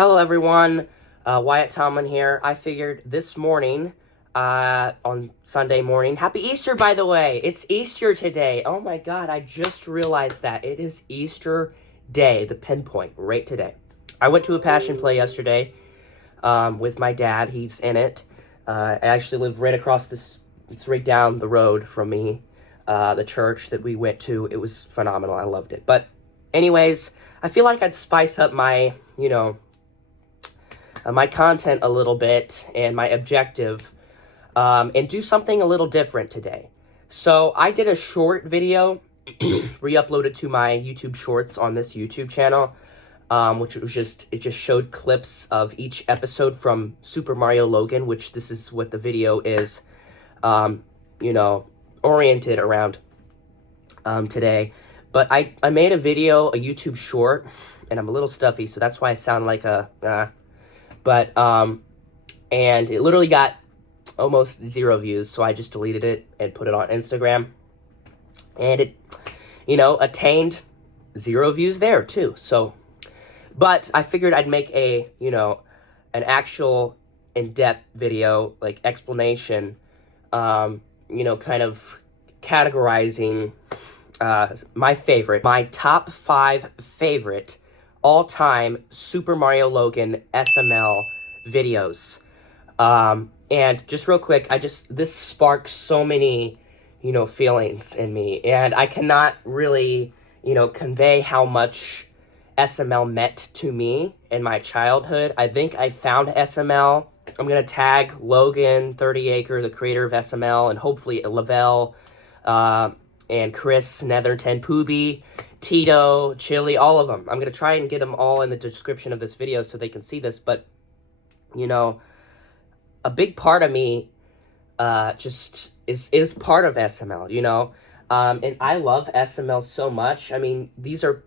Hello everyone, Wyatt Tomlin here. I figured this morning, on Sunday morning, happy Easter by the way, it's Easter today. Oh my god, I just realized that. It is Easter day, the pinpoint, right today. I went to a passion play yesterday, with my dad, he's in it. I actually live right across this, it's right down the road from me, the church that we went to. It was phenomenal, I loved it. But anyways, I feel like I'd spice up my, my content a little bit and my objective, and do something a little different today. So I did a short video, re-uploaded to my YouTube Shorts on this YouTube channel, which was it just showed clips of each episode from SuperMarioLogan, which this is what the video is, oriented around, today. But I made a video, a YouTube short, and I'm a little stuffy, so that's why I sound like a, and it literally got almost 0 views, so I just deleted it and put it on Instagram. And it, attained 0 views there, too, so, but I figured I'd make a, an actual in-depth video, like, explanation, kind of categorizing my top 5 favorite all-time SuperMarioLogan SML videos. And just real quick, this sparked so many, feelings in me, and I cannot really, convey how much SML meant to me in my childhood. I think I found SML. I'm gonna tag Logan, 30 Acre, the creator of SML, and hopefully Lavelle, and Chris, Netherton, Pooby, Tito, Chili, all of them. I'm going to try and get them all in the description of this video so they can see this, but, a big part of me, just is part of SML, and I love SML so much. I mean, these are,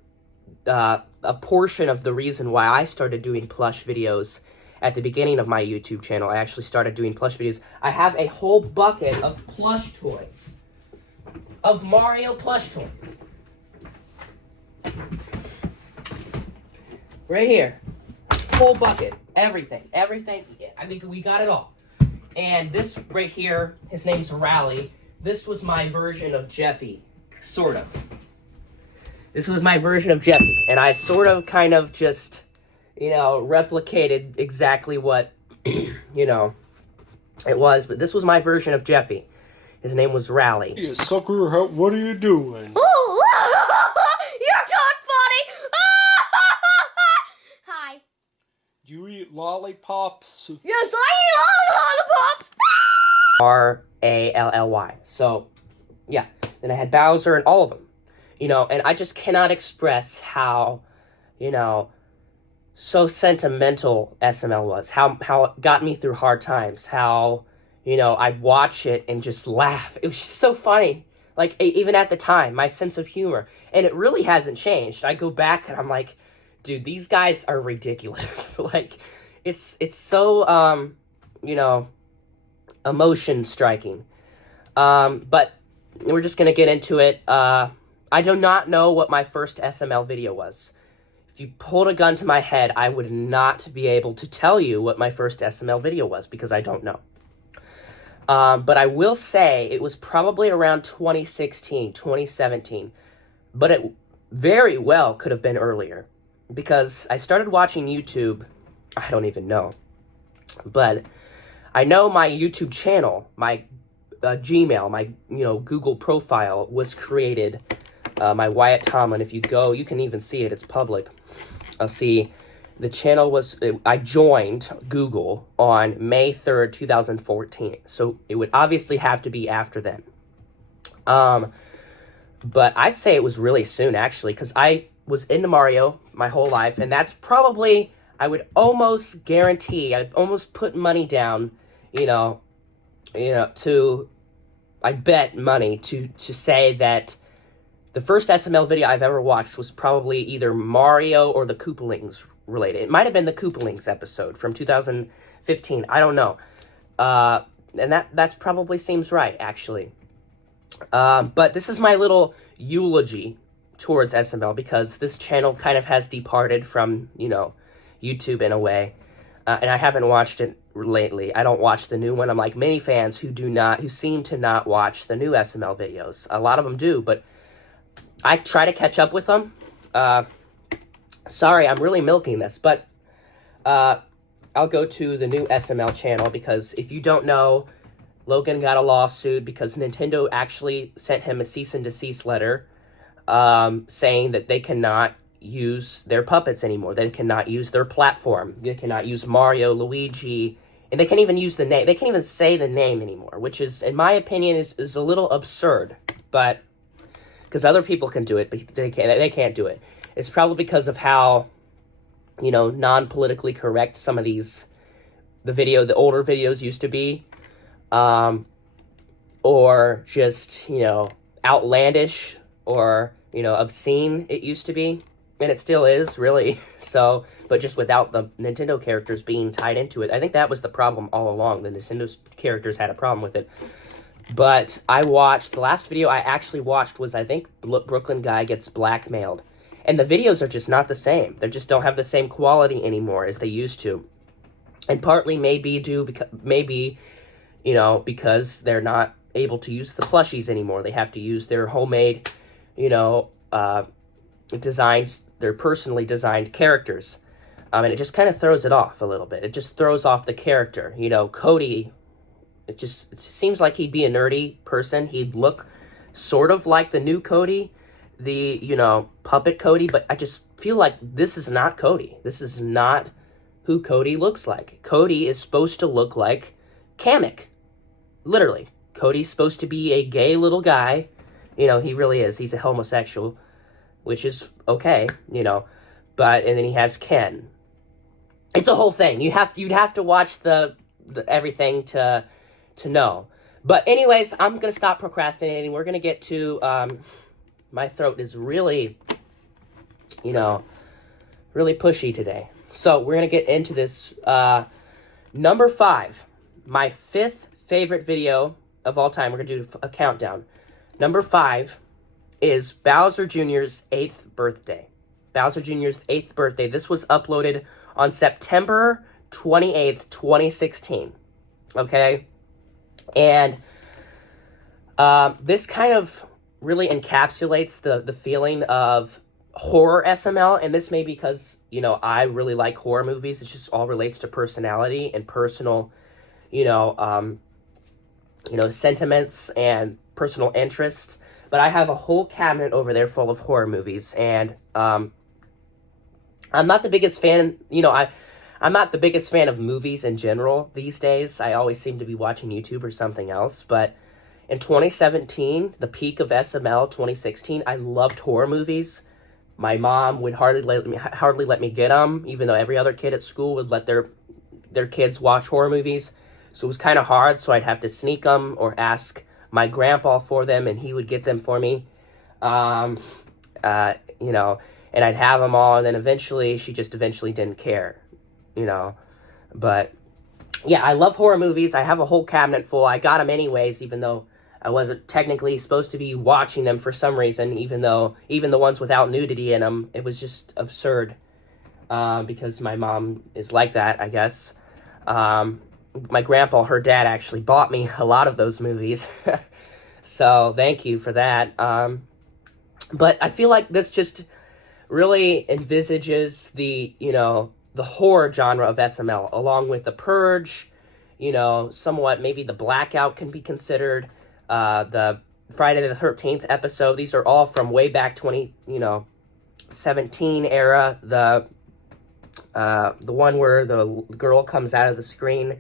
a portion of the reason why I started doing plush videos at the beginning of my YouTube channel. I actually started doing plush videos. I have a whole bucket of plush toys. Of Mario plush toys. Right here. Whole bucket. Everything. Yeah, I think we got it all. And this right here, his name's Rally. This was my version of Jeffy. Sort of. This was my version of Jeffy. And I sort of kind of just, replicated exactly what, it was. But this was my version of Jeffy. His name was Rally. You sucker, what are you doing? Ooh, you're not funny! Hi. Do you eat lollipops? Yes, I eat lollipops! R-A-L-L-Y. So, yeah. Then I had Bowser and all of them. And I just cannot express how, so sentimental SML was. How it got me through hard times. How, I'd watch it and just laugh. It was just so funny. Like, even at the time, my sense of humor. And it really hasn't changed. I go back and I'm like, dude, these guys are ridiculous. Like, it's so, emotion striking. But we're just going to get into it. I do not know what my first SML video was. If you pulled a gun to my head, I would not be able to tell you what my first SML video was because I don't know. But I will say it was probably around 2016, 2017. But it very well could have been earlier. Because I started watching YouTube, I don't even know. But I know my YouTube channel, my Gmail, my Google profile was created. My Wyatt Tomlin, if you go, you can even see it, it's public. See, the channel was, I joined Google on May 3rd, 2014. So it would obviously have to be after then. But I'd say it was really soon, actually, because I was into Mario my whole life. And that's probably, I would almost guarantee, I'd almost put money down, I bet money to say that the first SML video I've ever watched was probably either Mario or the Koopa Links related. It might have been the Koopa Links episode from 2015. I don't know. And that probably seems right, actually. But this is my little eulogy towards SML because this channel kind of has departed from, YouTube in a way. And I haven't watched it lately. I don't watch the new one. I'm like many fans who seem to not watch the new SML videos. A lot of them do, but I try to catch up with them. Sorry, I'm really milking this, but I'll go to the new SML channel because if you don't know, Logan got a lawsuit because Nintendo actually sent him a cease and desist letter saying that they cannot use their puppets anymore. They cannot use their platform. They cannot use Mario, Luigi, and they can't even use the name. They can't even say the name anymore, which is, in my opinion, is a little absurd. But because other people can do it, but they can't do it. It's probably because of how, you know, non-politically correct some of the older videos used to be, or just, you know, outlandish or, you know, obscene it used to be. And it still is, really. So, but just without the Nintendo characters being tied into it. I think that was the problem all along. The Nintendo characters had a problem with it. But the last video I actually watched was, I think, Brooklyn Guy gets blackmailed. And the videos are just not the same. They just don't have the same quality anymore as they used to. And partly maybe, you know, because they're not able to use the plushies anymore. They have to use their homemade, you know, their personally designed characters. And it just kind of throws it off a little bit. It just throws off the character. You know, Cody, it seems like he'd be a nerdy person. He'd look sort of like the new Cody, the, you know, puppet Cody, but I just feel like this is not Cody. This is not who Cody looks like. Cody is supposed to look like Kamek. Literally. Cody's supposed to be a gay little guy. You know, he really is. He's a homosexual, which is okay, you know. And then he has Ken. It's a whole thing. You'd have to watch the everything to know. But anyways, I'm going to stop procrastinating. We're going to get to, my throat is really, you know, really pushy today. So we're going to get into this. Number 5, my 5th favorite video of all time. We're going to do a countdown. Number 5 is Bowser Jr.'s 8th birthday. Bowser Jr.'s 8th birthday. This was uploaded on September 28th, 2016. Okay? And this kind of really encapsulates the feeling of horror SML, and this may be because, you know, I really like horror movies. It just all relates to personality and personal, you know, sentiments and personal interests. But I have a whole cabinet over there full of horror movies, and I'm not the biggest fan, you know, I'm not the biggest fan of movies in general these days. I always seem to be watching YouTube or something else, but in 2017, the peak of SML, 2016, I loved horror movies. My mom would hardly let me get them, even though every other kid at school would let their kids watch horror movies. So it was kind of hard, so I'd have to sneak them or ask my grandpa for them, and he would get them for me. You know, and I'd have them all, and then she just eventually didn't care, you know. But yeah, I love horror movies. I have a whole cabinet full. I got them anyways, even though I wasn't technically supposed to be watching them for some reason, even the ones without nudity in them. It was just absurd, because my mom is like that, I guess. My grandpa, her dad, actually bought me a lot of those movies. So thank you for that. But I feel like this just really envisages the, you know, the horror genre of SML, along with The Purge, you know, somewhat maybe The Blackout can be considered, the Friday the 13th episode. These are all from way back 2017 era. The one where the girl comes out of the screen,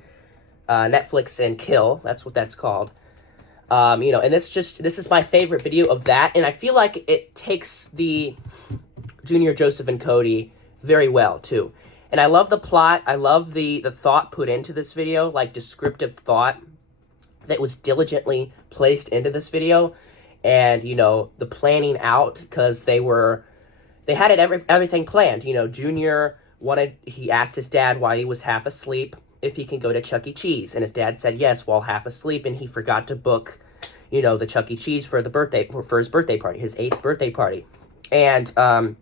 Netflix and Kill, that's what that's called. You know, and this is my favorite video of that, and I feel like it takes the Junior, Joseph, and Cody very well, too. And I love the plot. I love the thought put into this video, like descriptive thought that was diligently placed into this video. And, you know, the planning out, because they had everything planned. You know, Junior he asked his dad while he was half asleep if he can go to ChuckECheese, and his dad said yes while half asleep, and he forgot to book, you know, the ChuckECheese for his birthday party, his 8th birthday party. And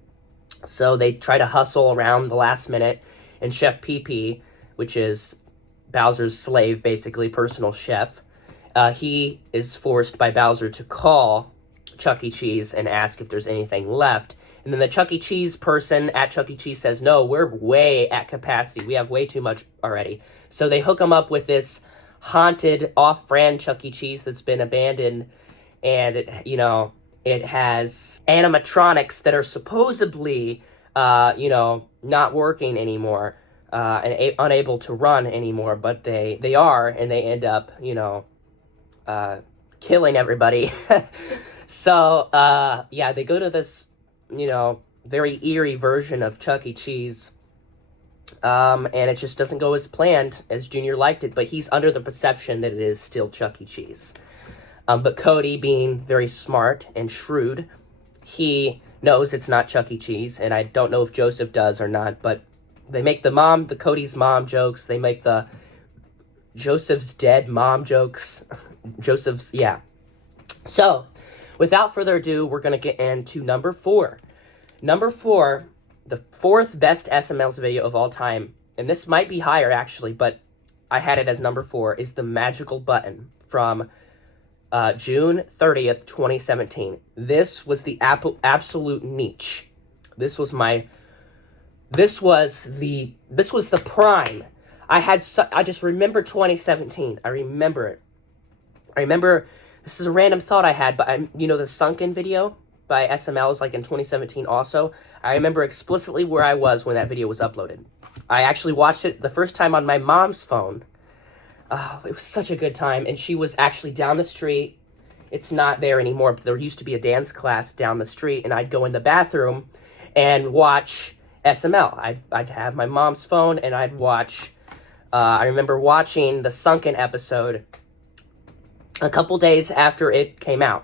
so they try to hustle around the last minute, and Chef Pee Pee, which is Bowser's slave, basically, personal chef. He is forced by Bowser to call ChuckECheese and ask if there's anything left. And then the ChuckECheese person at ChuckECheese says, no, we're way at capacity. We have way too much already. So they hook him up with this haunted, off-brand ChuckECheese that's been abandoned. And, it has animatronics that are supposedly, not working anymore. And unable to run anymore, but they are, and they end up, killing everybody. So, they go to this, very eerie version of ChuckECheese, and it just doesn't go as planned, as Junior liked it, but he's under the perception that it is still ChuckECheese. But Cody, being very smart and shrewd, he knows it's not ChuckECheese, and I don't know if Joseph does or not, but they make the Cody's mom jokes. They make the Joseph's dead mom jokes. So, without further ado, we're going to get into number 4. Number 4, the 4th best SML's video of all time, and this might be higher actually, but I had it as number 4, is the magical button from June 30th, 2017. This was the absolute niche. This was the prime. I just remember 2017. I remember it. This is a random thought I had, but the Sunken video by SML is like in 2017 also. I remember explicitly where I was when that video was uploaded. I actually watched it the first time on my mom's phone. Oh, it was such a good time, and she was actually down the street. It's not there anymore, but there used to be a dance class down the street, and I'd go in the bathroom and watch SML. I'd have my mom's phone, and I'd watch, I remember watching the Sunken episode a couple days after it came out.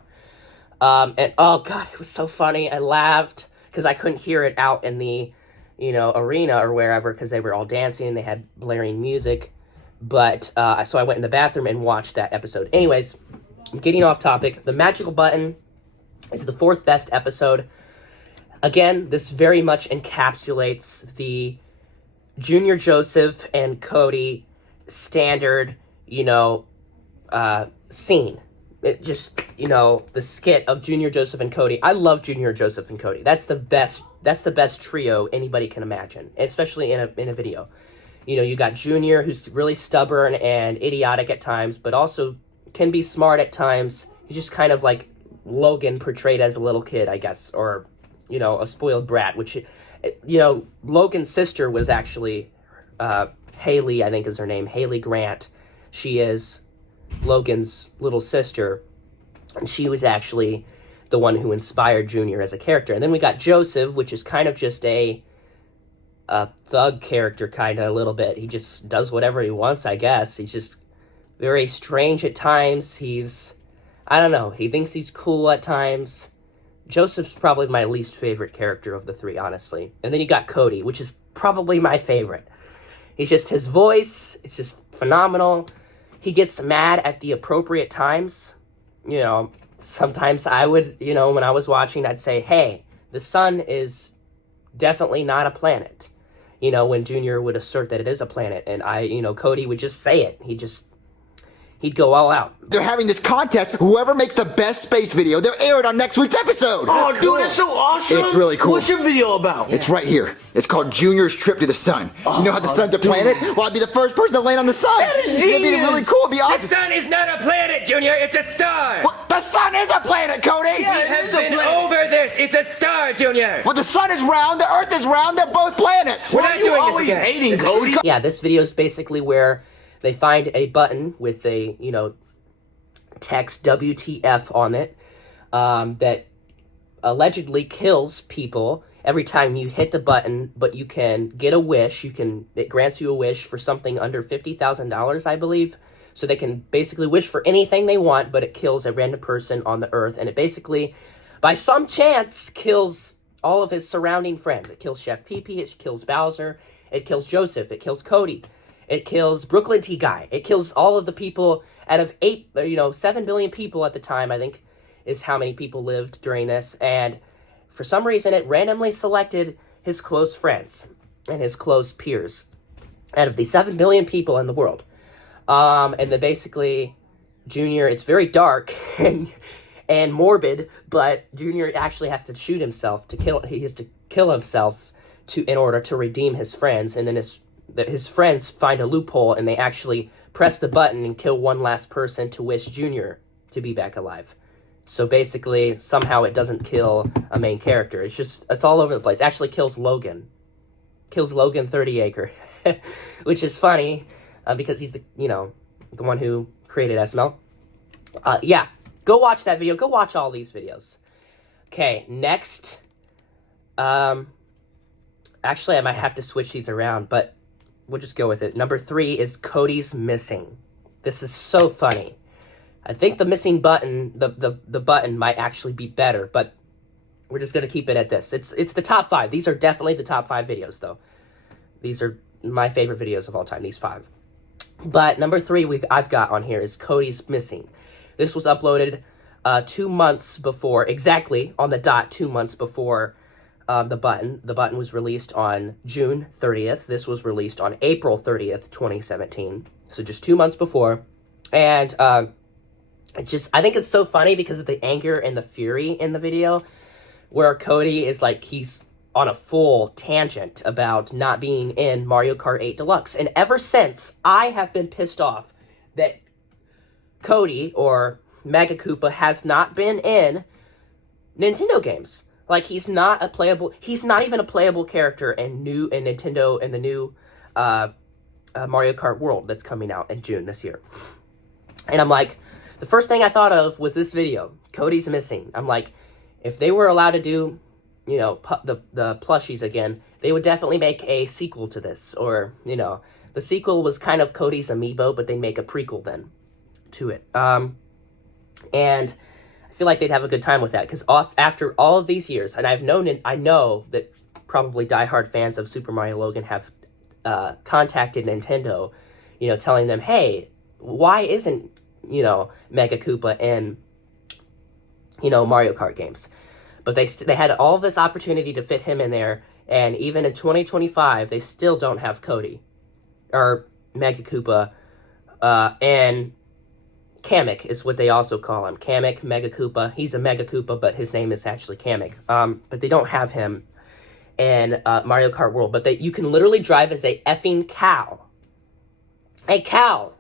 And, oh, God, it was so funny. I laughed, because I couldn't hear it out in the, arena or wherever, because they were all dancing, and they had blaring music. But, so I went in the bathroom and watched that episode. Anyways, I'm getting off topic. The Magical Button is the 4th best episode. Again, this very much encapsulates the Junior Joseph and Cody standard, scene. It just, the skit of Junior Joseph and Cody. I love Junior Joseph and Cody. That's the best trio anybody can imagine, especially in a video. You got Junior, who's really stubborn and idiotic at times, but also can be smart at times. He's just kind of like Logan portrayed as a little kid, I guess, or, a spoiled brat, which, Logan's sister was actually, Haley, I think is her name, Haley Grant. She is Logan's little sister, and she was actually the one who inspired Junior as a character. And then we got Joseph, which is kind of just a thug character, kind of, a little bit. He just does whatever he wants, I guess. He's just very strange at times. I don't know, he thinks he's cool at times. Joseph's probably my least favorite character of the 3, honestly. And then you got Cody, which is probably my favorite. He's just, his voice, it's just phenomenal. He gets mad at the appropriate times. Sometimes I would, when I was watching, I'd say, hey, the sun is definitely not a planet. When Junior would assert that it is a planet, and Cody would just say it. He'd go all out. They're having this contest. Whoever makes the best space video, they're aired on next week's episode. Oh, dude, that's so awesome. It's really cool. What's your video about? It's right here. It's called Junior's Trip to the Sun. You know how the sun's a planet? Well, I'd be the first person to land on the sun. That is It'd be genius. really cool. It'd be awesome. The sun is not a planet, Junior. It's a star. Well, the sun is a planet, Cody. Yeah, We it have is a been planet. over this. It's a star, Junior. Well, the sun is round, the earth is round, they're both planets. We're Why not are you doing this always again. hating, Cody? Yeah, this video is basically where they find a button with a, text WTF on it, that allegedly kills people every time you hit the button, but you can get a wish. It grants you a wish for something under $50,000, I believe. So they can basically wish for anything they want, but it kills a random person on the earth, and it basically, by some chance, kills all of his surrounding friends. It kills Chef Pee Pee, it kills Bowser, it kills Joseph, it kills Cody, it kills Brooklyn T. Guy, it kills all of the people out of 7 billion people at the time, I think, is how many people lived during this, and for some reason it randomly selected his close friends. and his close peers out of the 7 billion people in the world. And then basically, Junior, it's very dark and morbid, but Junior actually has to shoot himself he has to kill himself in order to redeem his friends, and then his friends find a loophole and they actually press the button and kill one last person to wish Junior to be back alive. So basically, somehow it doesn't kill a main character. It's all over the place. It actually kills Logan. Kills Logan 30 Acre, which is funny because he's the one who created SML. Yeah, go watch that video. Go watch all these videos. Okay, next. Actually, I might have to switch these around, but we'll just go with it. Number 3 is Codys Missing. This is so funny. I think the missing button, the button might actually be better, but we're just going to keep it at this. It's the top 5. These are definitely the top 5 videos, though. These are my favorite videos of all time, these 5. But number 3 I've got on here is Codys Missing. This was uploaded 2 months before, exactly on the dot, 2 months before the button. The button was released on June 30th. This was released on April 30th, 2017. So just 2 months before. And I think it's so funny because of the anger and the fury in the video, where Cody is like, he's on a full tangent about not being in Mario Kart 8 Deluxe. And ever since, I have been pissed off that Cody, or Mega Koopa, has not been in Nintendo games. Like, he's not even a playable character in Nintendo, in the new Mario Kart World that's coming out in June this year. And I'm like, the first thing I thought of was this video, Codys Missing. I'm like, if they were allowed to do, the plushies again, they would definitely make a sequel to this. Or, the sequel was kind of Cody's amiibo, but they make a prequel then to it. And I feel like they'd have a good time with that, because after all of these years, and I know that probably diehard fans of SuperMarioLogan have contacted Nintendo, telling them, hey, why isn't Mega Koopa in Mario Kart games? But they had all this opportunity to fit him in there, and even in 2025 they still don't have Cody or Mega Koopa, and Kamek is what they also call him. Kamek, Mega Koopa. He's a Mega Koopa, but his name is actually Kamek. But they don't have him in Mario Kart World. But you can literally drive as a effing cow. A cow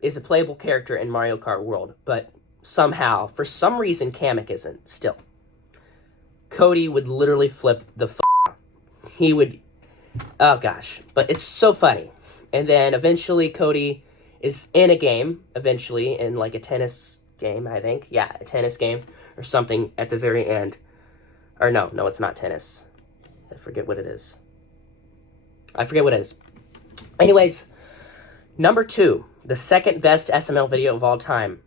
is a playable character in Mario Kart World, but somehow, for some reason, Kamek isn't still. Cody would literally flip the out. He would, oh gosh, but it's so funny. And then eventually Cody is in a game, eventually, in like a tennis game, I think. Yeah, a tennis game or something at the very end. Or no, it's not tennis. I forget what it is. Anyways, number 2, the second best SML video of all time.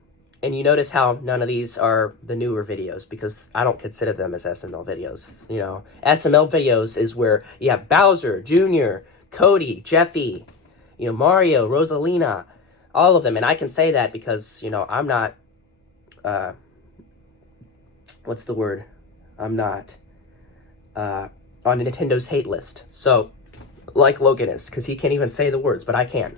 And you notice how none of these are the newer videos, because I don't consider them as SML videos. SML videos is where you have Bowser, Jr., Cody, Jeffy, Mario, Rosalina, all of them. And I can say that because, I'm not, what's the word? I'm not on Nintendo's hate list. So, like Logan is, because he can't even say the words, but I can.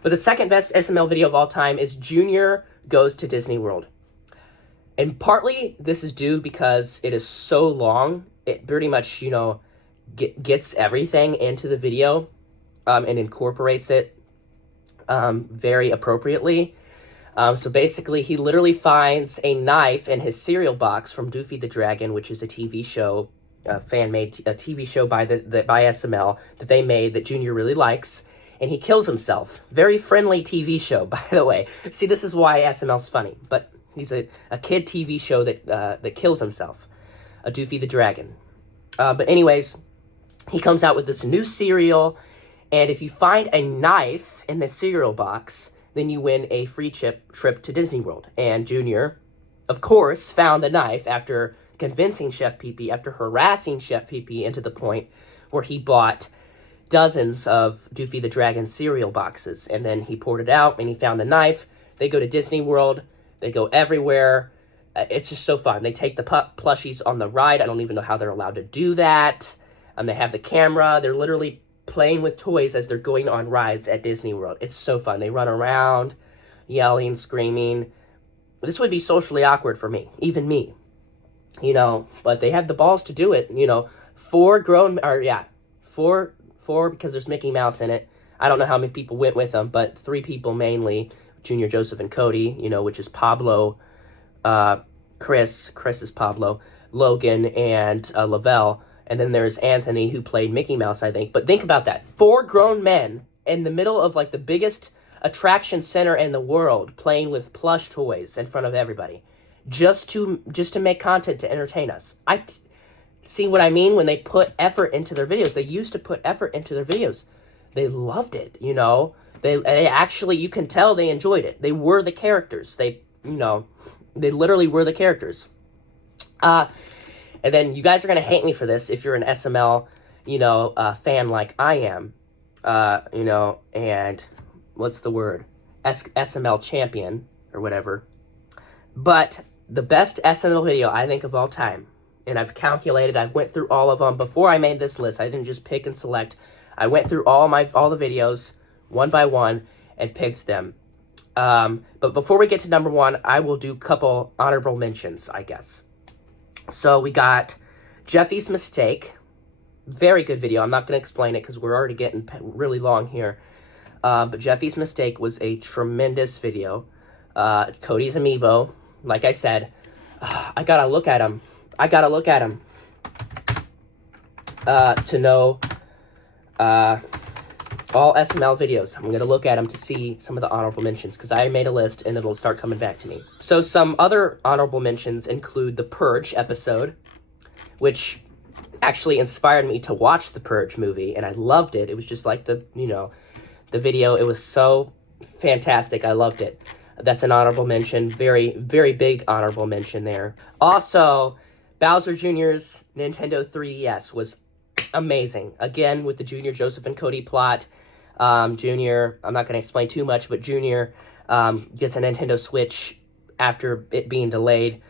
But the second best SML video of all time is Junior Goes to Disney World. And partly this is due because it is so long. It pretty much, gets everything into the video and incorporates it very appropriately. So basically, he literally finds a knife in his cereal box from Doofy the Dragon, which is a TV show, fan-made a TV show by SML that they made that Junior really likes. And he kills himself. Very friendly TV show, by the way. See, this is why SML's funny. But he's a kid TV show that kills himself. A Doofy the Dragon. But anyways, he comes out with this new cereal. And if you find a knife in the cereal box, then you win a free trip to Disney World. And Junior, of course, found the knife after convincing Chef Pee-Pee, after harassing Chef Pee-Pee into the point where he bought dozens of Doofy the Dragon cereal boxes, and then he poured it out and he found the knife. They go to Disney World, they go everywhere. It's just so fun. They take the plushies on the ride. I don't even know how they're allowed to do that. They have the camera. They're literally playing with toys as they're going on rides at Disney World. It's so fun. They run around, yelling, screaming. This would be socially awkward for me, even me, you know, but they have the balls to do it, you know. Four because there's Mickey Mouse in it. I don't know how many people went with them, but 3 people mainly, Junior, Joseph, and Cody, you know, which is Pablo, Chris is Pablo, Logan, and Lavelle. And then there's Anthony, who played Mickey Mouse, I think. But think about that. 4 grown men in the middle of, like, the biggest attraction center in the world playing with plush toys in front of everybody. Just to make content to entertain us. See what I mean? When they put effort into their videos. They used to put effort into their videos. They loved it, you know? They actually, you can tell they enjoyed it. They were the characters. They literally were the characters. And then you guys are going to hate me for this if you're an SML, you know, fan like I am, you know, and what's the word? SML champion or whatever. But the best SML video I think of all time, and I've calculated, I've went through all of them before I made this list. I didn't just pick and select. I went through all the videos one by one and picked them. But before we get to number 1, I will do a couple honorable mentions, I guess. So we got Jeffy's Mistake. Very good video. I'm not going to explain it because we're already getting really long here. But Jeffy's Mistake was a tremendous video. Cody's Amiibo, like I said. I got to look at him. To know all SML videos. I'm going to look at them to see some of the honorable mentions because I made a list and it'll start coming back to me. So some other honorable mentions include the Purge episode, which actually inspired me to watch the Purge movie, and I loved it. It was just like the video. It was so fantastic. I loved it. That's an honorable mention. Very, very big honorable mention there. Also, Bowser Jr.'s Nintendo 3DS was amazing. Again, with the Junior, Joseph, and Cody plot. Junior, I'm not going to explain too much, but Junior gets a Nintendo Switch after it being delayed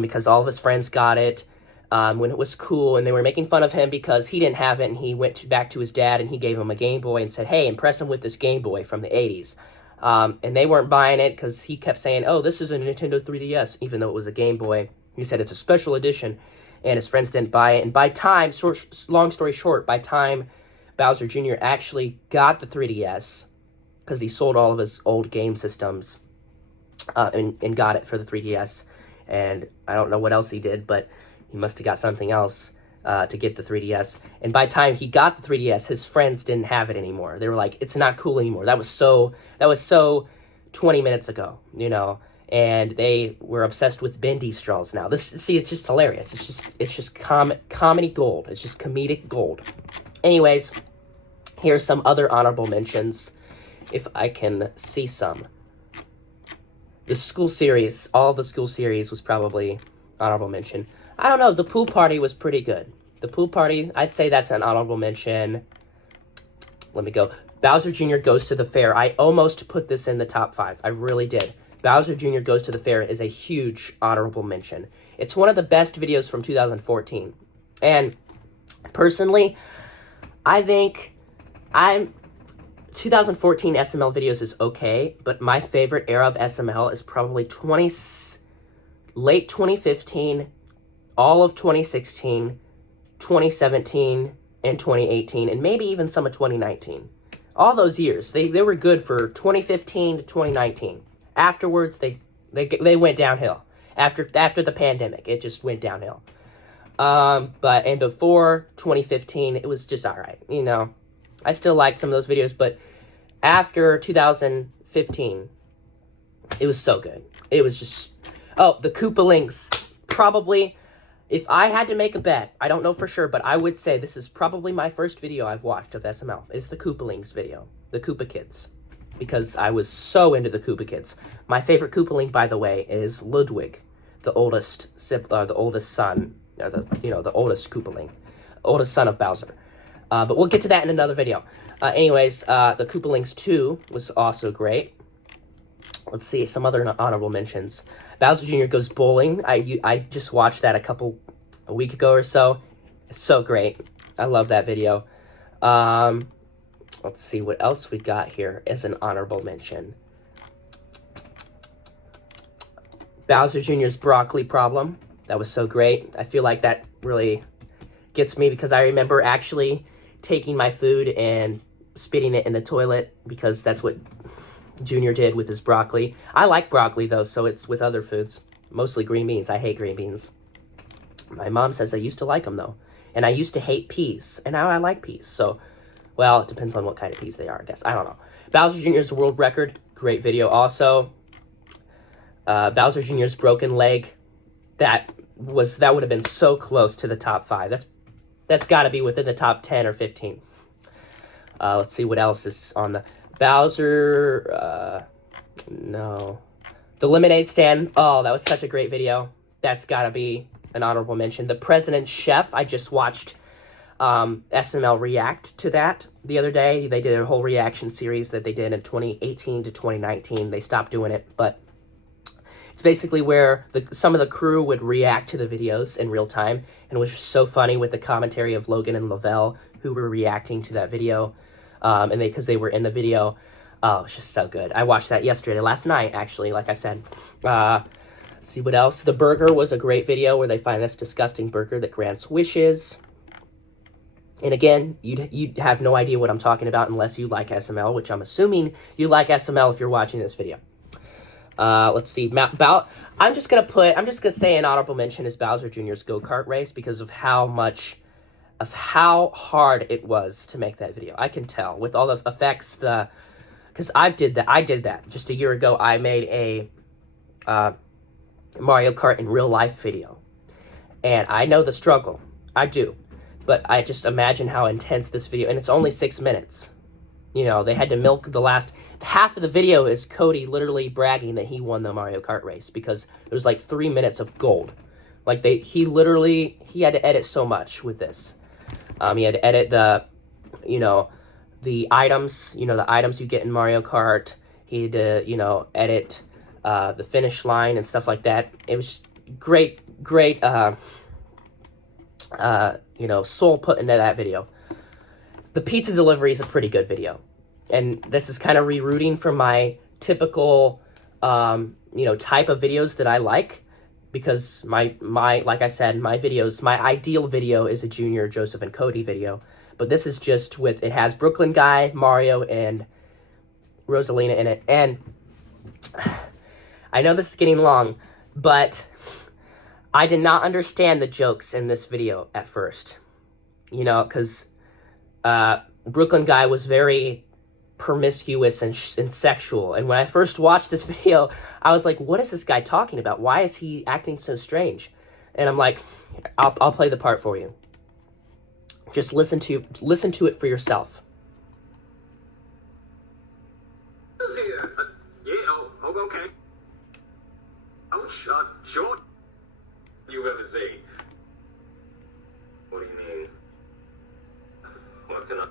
because all of his friends got it when it was cool, and they were making fun of him because he didn't have it, and he went back to his dad, and he gave him a Game Boy and said, hey, impress him with this Game Boy from the 80s. And they weren't buying it because he kept saying, oh, this is a Nintendo 3DS, even though it was a Game Boy. He said it's a special edition, and his friends didn't buy it. And by time, long story short, by time Bowser Jr. actually got the 3DS, because he sold all of his old game systems and got it for the 3DS. And I don't know what else he did, but he must have got something else to get the 3DS. And by the time he got the 3DS, his friends didn't have it anymore. They were like, it's not cool anymore. That was so 20 minutes ago, you know. And they were obsessed with bendy straws now. It's just hilarious. It's just comedy gold. It's just comedic gold. Anyways, here's some other honorable mentions, if I can see some. The school series, all the school series was probably honorable mention. I don't know, the pool party was pretty good. The pool party, I'd say that's an honorable mention. Let me go. Bowser Jr. Goes to the Fair. I almost put this in the top 5. I really did. Bowser Jr. Goes to the Fair is a huge honorable mention. It's one of the best videos from 2014. And personally, I think 2014 SML videos is okay, but my favorite era of SML is probably late 2015, all of 2016, 2017, and 2018, and maybe even some of 2019. All those years, they were good for 2015 to 2019. Afterwards, they went downhill. After the pandemic, it just went downhill. But before 2015, it was just all right. You know, I still liked some of those videos, but after 2015, it was so good. It was just, the Koopa Links. Probably, if I had to make a bet, I don't know for sure, but I would say this is probably my first video I've watched of SML. Is the Koopa Links video, the Koopa Kids. Because I was so into the Koopa Kids. My favorite Koopa Link, by the way, is Ludwig, the oldest son, the oldest Koopa Link, oldest son of Bowser. But we'll get to that in another video. Anyways, the Koopa Links 2 was also great. Let's see, some other honorable mentions. Bowser Jr. Goes Bowling. I just watched that a week ago or so. It's so great. I love that video. Let's see what else we got here as an honorable mention. Bowser Jr.'s broccoli problem. That was so great. I feel like that really gets me because I remember actually taking my food and spitting it in the toilet because that's what Junior did with his broccoli. I like broccoli though, so it's with other foods. Mostly green beans. I hate green beans. My mom says I used to like them though. And I used to hate peas. And now I like peas. So, well, it depends on what kind of peas they are, I guess. I don't know. Bowser Jr.'s world record. Great video also. Bowser Jr.'s broken leg. That would have been so close to the top 5. That's got to be within the top 10 or 15. Let's see what else is on the Bowser. No, the lemonade stand. Oh, that was such a great video. That's got to be an honorable mention. The President's Chef. I just watched SML react to that the other day. They did a whole reaction series that they did in 2018 to 2019. They stopped doing it, but it's basically where some of the crew would react to the videos in real time, and it was just so funny with the commentary of Logan and Lavelle who were reacting to that video, and because they were in the video. Oh, it's just so good. I watched that last night, actually, like I said. Let's see what else. The burger was a great video where they find this disgusting burger that grants wishes. And again, you'd have no idea what I'm talking about unless you like SML, which I'm assuming you like SML if you're watching this video. Let's see. I'm just gonna say an honorable mention is Bowser Jr.'s go-kart race because of how hard it was to make that video. I can tell with all the effects, because I did that just a year ago. I made a Mario Kart in real life video, and I know the struggle. I do, but I just imagine how intense this video, and it's only 6 minutes. You know, they had to milk the last half of the video is Cody literally bragging that he won the Mario Kart race because it was like 3 minutes of gold. Like he had to edit so much with this. He had to edit the items, the items you get in Mario Kart. He had to, edit the finish line and stuff like that. It was great, soul put into that video. The pizza delivery is a pretty good video. And this is kind of rerouting from my typical, type of videos that I like. Because my like I said, my ideal video is a Junior, Joseph, and Cody video. But this is just it has Brooklyn Guy, Mario, and Rosalina in it. And I know this is getting long, but I did not understand the jokes in this video at first. Because Brooklyn Guy was very promiscuous and sexual. And when I first watched this video, I was like, what is this guy talking about? Why is he acting so strange? And I'm like, I'll play the part for you. Just listen to it for yourself. Okay. Outshot short you've ever seen. What do you mean? What can I?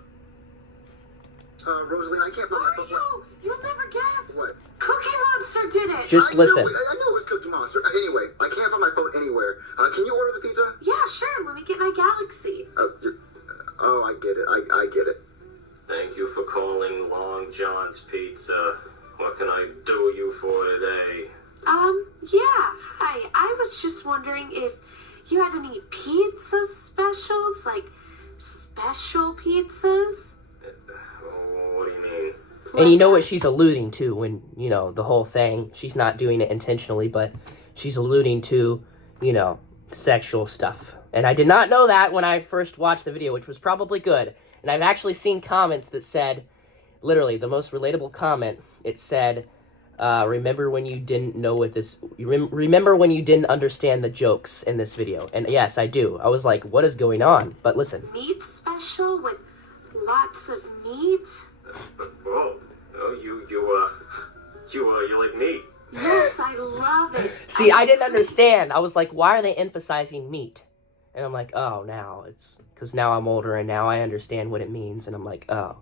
Rosaline, I can't believe Mario, you'll never guess. What? Cookie Monster did it. Just listen. I know it was Cookie Monster. Anyway, I can't find my phone anywhere. Can you order the pizza? Yeah, sure. Let me get my Galaxy. I get it. I get it. Thank you for calling Long John's Pizza. What can I do you for today? Yeah. Hi. I was just wondering if you had any pizza specials, like special pizzas. What do you mean? And you know what she's alluding to when, the whole thing. She's not doing it intentionally, but she's alluding to, sexual stuff. And I did not know that when I first watched the video, which was probably good. And I've actually seen comments that said, literally, the most relatable comment, it said, remember when you didn't know what this... Remember when you didn't understand the jokes in this video. And yes, I do. I was like, what is going on? But listen. Meat special with lots of meat? Whoa. Oh, you like meat? Yes, I love it. See, I didn't understand. I was like, why are they emphasizing meat? And I'm like, oh, now it's... Because now I'm older and now I understand what it means. And I'm like, oh.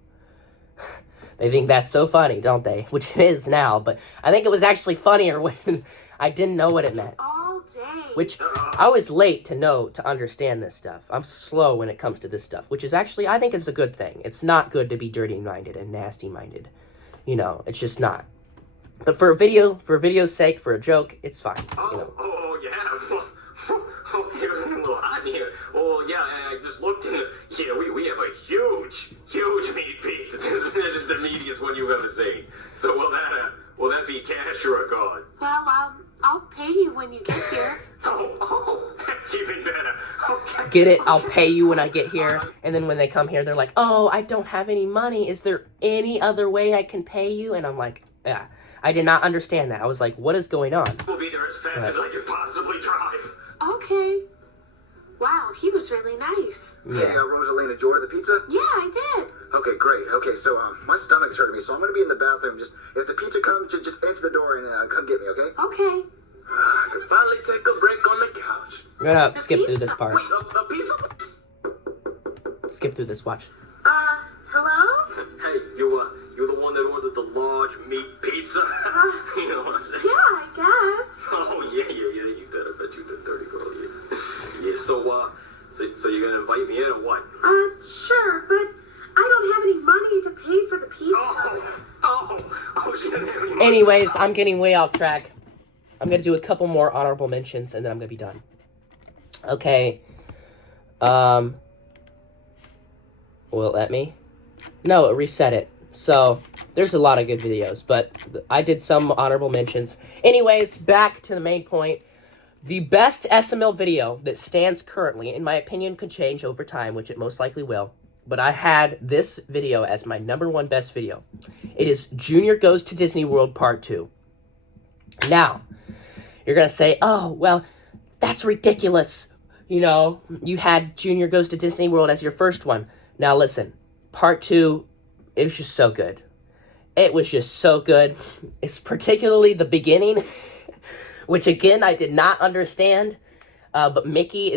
They think that's so funny, don't they? Which it is now. But I think it was actually funnier when I didn't know what it meant. All day. Which, I was late to understand this stuff. I'm slow when it comes to this stuff, which is actually, I think it's a good thing. It's not good to be dirty-minded and nasty-minded. You know, it's just not. But for a video's sake, for a joke, it's fine, you know. Oh, yeah. Okay, it's a little hot in here. Oh, yeah, I just looked in the... Yeah, we have a huge meat pizza. This is just the meatiest one you've ever seen. So will that be cash or a card? Well, I'll pay you when you get here. Oh, that's even better. Okay. Get it? I'll pay you when I get here. And then when they come here, they're like, oh, I don't have any money. Is there any other way I can pay you? And I'm like, yeah. I did not understand that. I was like, what is going on? We'll be there as fast as I can possibly drive. Okay. Wow, he was really nice. Yeah. Hey, Rosalina, did you order the pizza? Yeah, I did. Okay, great. Okay, so my stomach's hurting me, so I'm gonna be in the bathroom. Just if the pizza comes, just answer the door and come get me, okay? Okay. I can finally take a break on the couch. I'm gonna skip through this part. Wait, a pizza? Skip through this, watch. Hello? Hey, you're the one that ordered the large meat pizza? You know what I'm saying? Yeah, I guess. Oh, yeah, you did. I bet you did, dirty girl, yeah. Yeah, so you're gonna invite me in or what? Sure, but I don't have any money to pay for the pizza. She doesn't have any money. Anyways, I'm getting way off track. I'm gonna do a couple more honorable mentions, and then I'm gonna be done. Okay. Will it let me? No, it reset it. So, there's a lot of good videos, but I did some honorable mentions. Anyways, back to the main point. The best SML video that stands currently, in my opinion, could change over time, which it most likely will. But I had this video as my #1 best video. It is Junior Goes to Disney World Part 2. Now, you're going to say, oh, well, that's ridiculous. You know, you had Junior Goes to Disney World as your first one. Now, listen, Part 2, it was just so good. It was just so good. It's particularly the beginning, which, again, I did not understand. But Mickey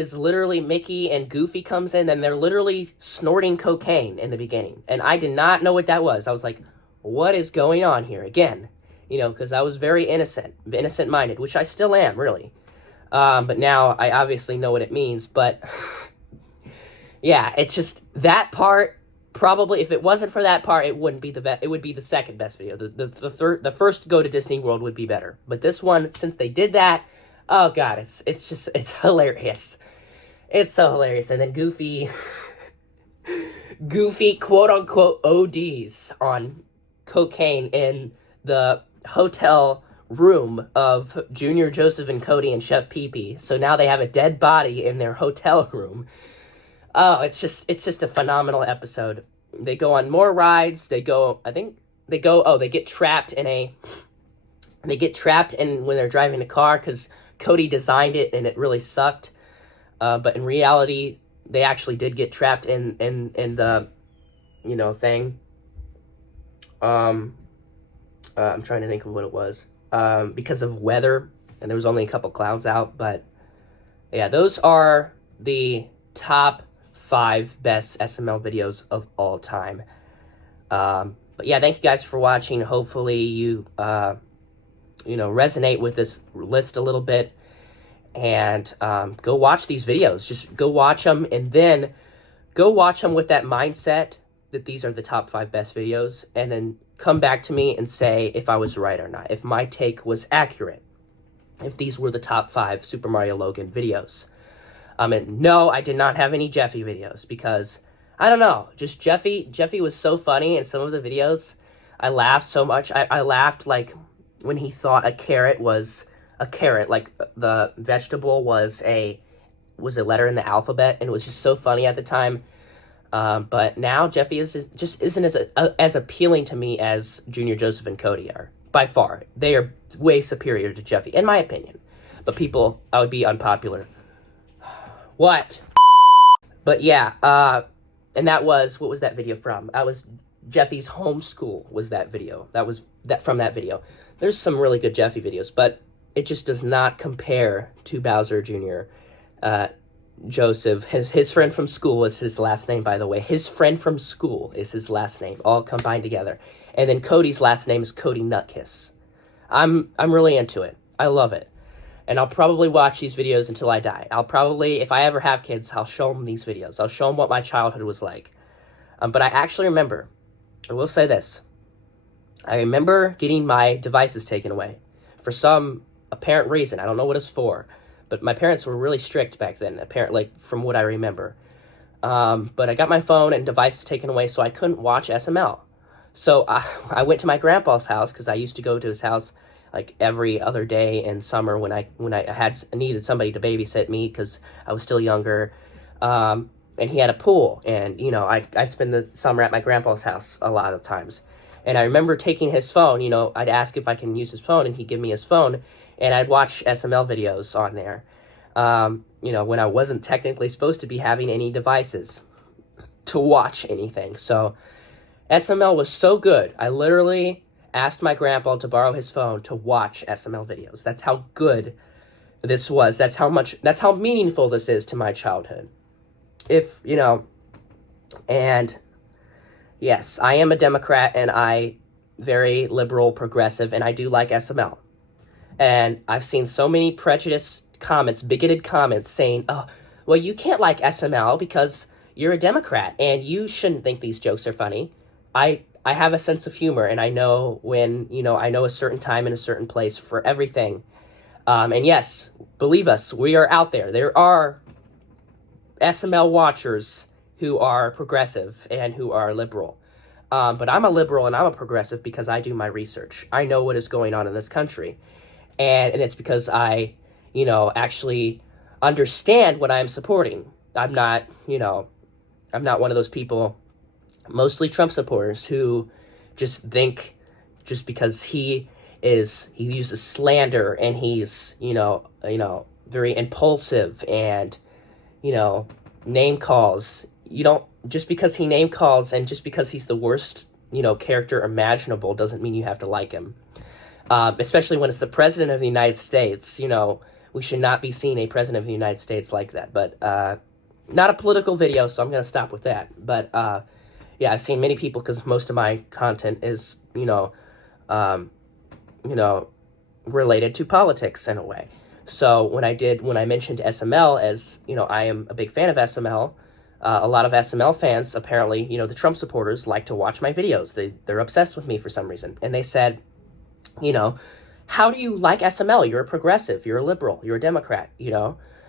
and Goofy comes in, and they're literally snorting cocaine in the beginning. And I did not know what that was. I was like, what is going on here? Again, you know, because I was very innocent-minded, which I still am, really. But now I obviously know what it means. But, yeah, it's just that part. Probably, if it wasn't for that part, it wouldn't be the best. It would be the second best video. The first Go to Disney World would be better. But this one, since they did that, oh god, it's hilarious. It's so hilarious. And then Goofy quote unquote ODs on cocaine in the hotel room of Junior, Joseph, and Cody and Chef Pee Pee. So now they have a dead body in their hotel room. Oh, it's just a phenomenal episode. They go on more rides. They get trapped in when they're driving a car because Cody designed it and it really sucked. But in reality, they actually did get trapped in the, you know, thing. I'm trying to think of what it was. Because of weather, and there was only a couple clouds out, but yeah, those are the top 5 best SML videos of all time. But yeah, thank you guys for watching. Hopefully you, resonate with this list a little bit, and go watch these videos. Just go watch them, and then go watch them with that mindset that these are the top 5 best videos, and then come back to me and say if I was right or not, if my take was accurate, if these were the top 5 SuperMarioLogan videos. And no, I did not have any Jeffy videos because, I don't know, just Jeffy was so funny in some of the videos. I laughed so much. I laughed like when he thought a carrot was a carrot, like the vegetable was a letter in the alphabet, and it was just so funny at the time. But now Jeffy just isn't as appealing to me as Junior, Joseph, and Cody are. By far. They are way superior to Jeffy, in my opinion. But I would be unpopular. What? But yeah, and what was that video from? That was Jeffy's homeschool was that video. From that video. There's some really good Jeffy videos, but it just does not compare to Bowser Jr. Joseph, his friend from school is his last name, by the way. His friend from school is his last name, all combined together. And then Cody's last name is Cody Nutkiss. I'm really into it. I love it. And I'll probably watch these videos until I die. I'll probably, if I ever have kids, I'll show them these videos. I'll show them what my childhood was like. But I actually remember, I will say this, I remember getting my devices taken away for some apparent reason. I don't know what it's for, but my parents were really strict back then, apparently, from what I remember. But I got my phone and devices taken away, so I couldn't watch SML. So I went to my grandpa's house, because I used to go to his house like every other day in summer when I needed somebody to babysit me because I was still younger. And he had a pool, and I'd spend the summer at my grandpa's house a lot of times. And I remember taking his phone. I'd ask if I can use his phone, and he'd give me his phone, and I'd watch SML videos on there. When I wasn't technically supposed to be having any devices to watch anything. So SML was so good. I literally asked my grandpa to borrow his phone to watch SML videos. That's how good this was. That's how meaningful this is to my childhood. And yes, I am a Democrat, and I very liberal, progressive, and I do like SML. And I've seen so many prejudiced comments, bigoted comments saying, oh, well, you can't like SML because you're a Democrat and you shouldn't think these jokes are funny. I have a sense of humor, and I know when, I know a certain time and a certain place for everything. And yes, believe us, we are out there. There are SML watchers who are progressive and who are liberal. But I'm a liberal and I'm a progressive because I do my research. I know what is going on in this country. And it's because I, actually understand what I'm supporting. I'm not one of those people, mostly Trump supporters, who just think just because he uses slander and he's, very impulsive and, name calls. Just because he name calls and just because he's the worst, character imaginable doesn't mean you have to like him. Especially when it's the president of the United States, we should not be seeing a president of the United States like that. But not a political video, so I'm going to stop with that. But yeah, I've seen many people, because most of my content is, related to politics in a way. So when I mentioned SML as, I am a big fan of SML, a lot of SML fans, apparently, the Trump supporters like to watch my videos. They're obsessed with me for some reason. And they said, how do you like SML? You're a progressive, you're a liberal, you're a Democrat,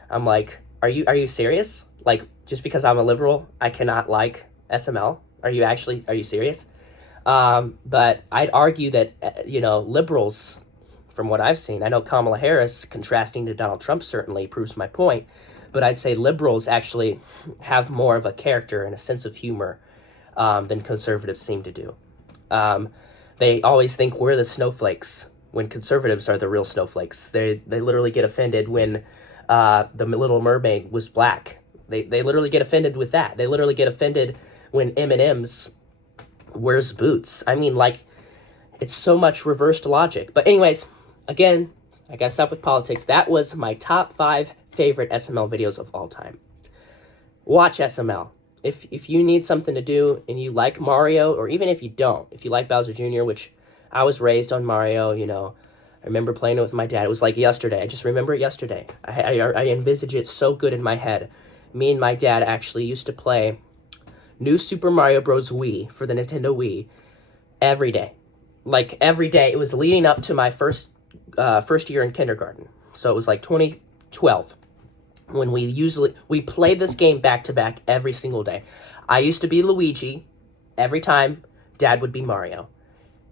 I'm like, are you serious? Like, just because I'm a liberal, I cannot like SML? Are you serious? But I'd argue that, liberals, from what I've seen, I know Kamala Harris, contrasting to Donald Trump, certainly proves my point, but I'd say liberals actually have more of a character and a sense of humor than conservatives seem to do. They always think we're the snowflakes, when conservatives are the real snowflakes. They literally get offended when the Little Mermaid was black. They literally get offended with that. They literally get offended when M&M's wears boots. I mean, like, it's so much reversed logic. But anyways, again, I gotta stop with politics. That was my top 5 favorite SML videos of all time. Watch SML. If you need something to do and you like Mario, or even if you don't, if you like Bowser Jr., which I was raised on Mario, I remember playing it with my dad. It was like yesterday. I just remember it yesterday. I envisage it so good in my head. Me and my dad actually used to play New Super Mario Bros. Wii for the Nintendo Wii every day. Like, every day. It was leading up to my first year in kindergarten. So it was like 2012 when we played this game back to back every single day. I used to be Luigi. Every time, Dad would be Mario.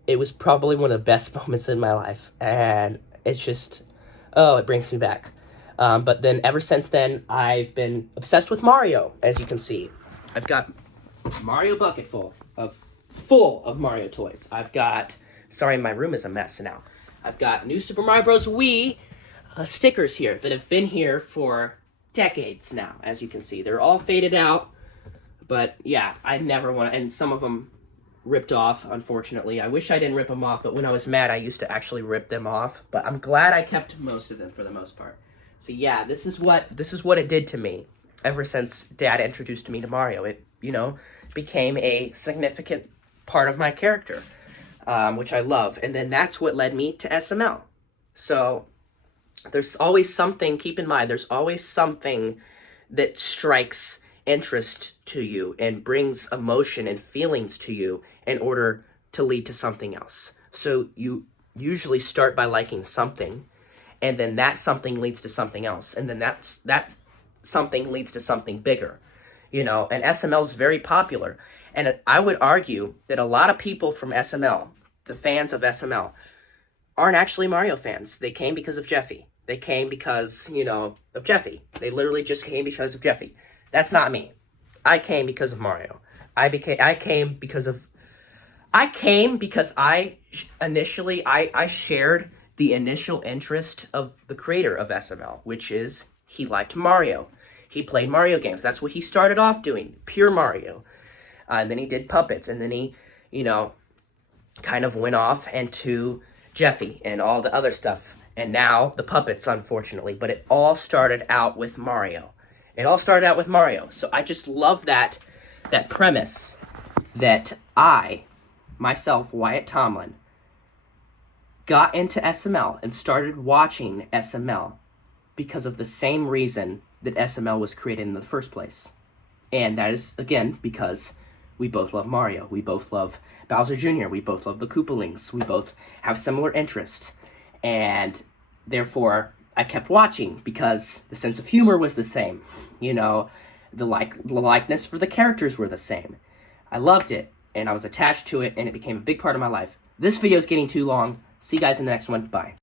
It was probably one of the best moments in my life. And it's just, it brings me back. But then ever since then, I've been obsessed with Mario, as you can see. I've got Mario bucket full of Mario toys. I've got, sorry, my room is a mess now. I've got New Super Mario Bros. Wii stickers here that have been here for decades now, as you can see. They're all faded out, but yeah, I never want to, and some of them ripped off, unfortunately. I wish I didn't rip them off, but when I was mad, I used to actually rip them off, but I'm glad I kept most of them for the most part. So yeah, this is what it did to me ever since Dad introduced me to Mario. It, became a significant part of my character, which I love. And then that's what led me to SML. So there's always something, keep in mind, there's always something that strikes interest to you and brings emotion and feelings to you in order to lead to something else. So you usually start by liking something, and then that something leads to something else, and then that something leads to something bigger, you know, and SML is very popular. And I would argue that a lot of people from SML, the fans of SML, aren't actually Mario fans. They came because of Jeffy. They came because, you know, of Jeffy. They literally just came because of Jeffy. That's not me. I came because of Mario. I came because I initially shared the initial interest of the creator of SML, which is he liked Mario. He played Mario games. That's what he started off doing, pure Mario. And then he did puppets, and then he, you know, kind of went off into Jeffy and all the other stuff. And now the puppets, unfortunately. But it all started out with Mario. It all started out with Mario. So I just love that premise that I, myself, Wyatt Tomlin, got into SML and started watching SML because of the same reason that SML was created in the first place. And that is, again, because we both love Mario. We both love Bowser Jr. We both love the Koopa Links. We both have similar interests. And therefore, I kept watching because the sense of humor was the same. You know, the likeness for the characters were the same. I loved it, and I was attached to it, and it became a big part of my life. This video is getting too long. See you guys in the next one. Bye.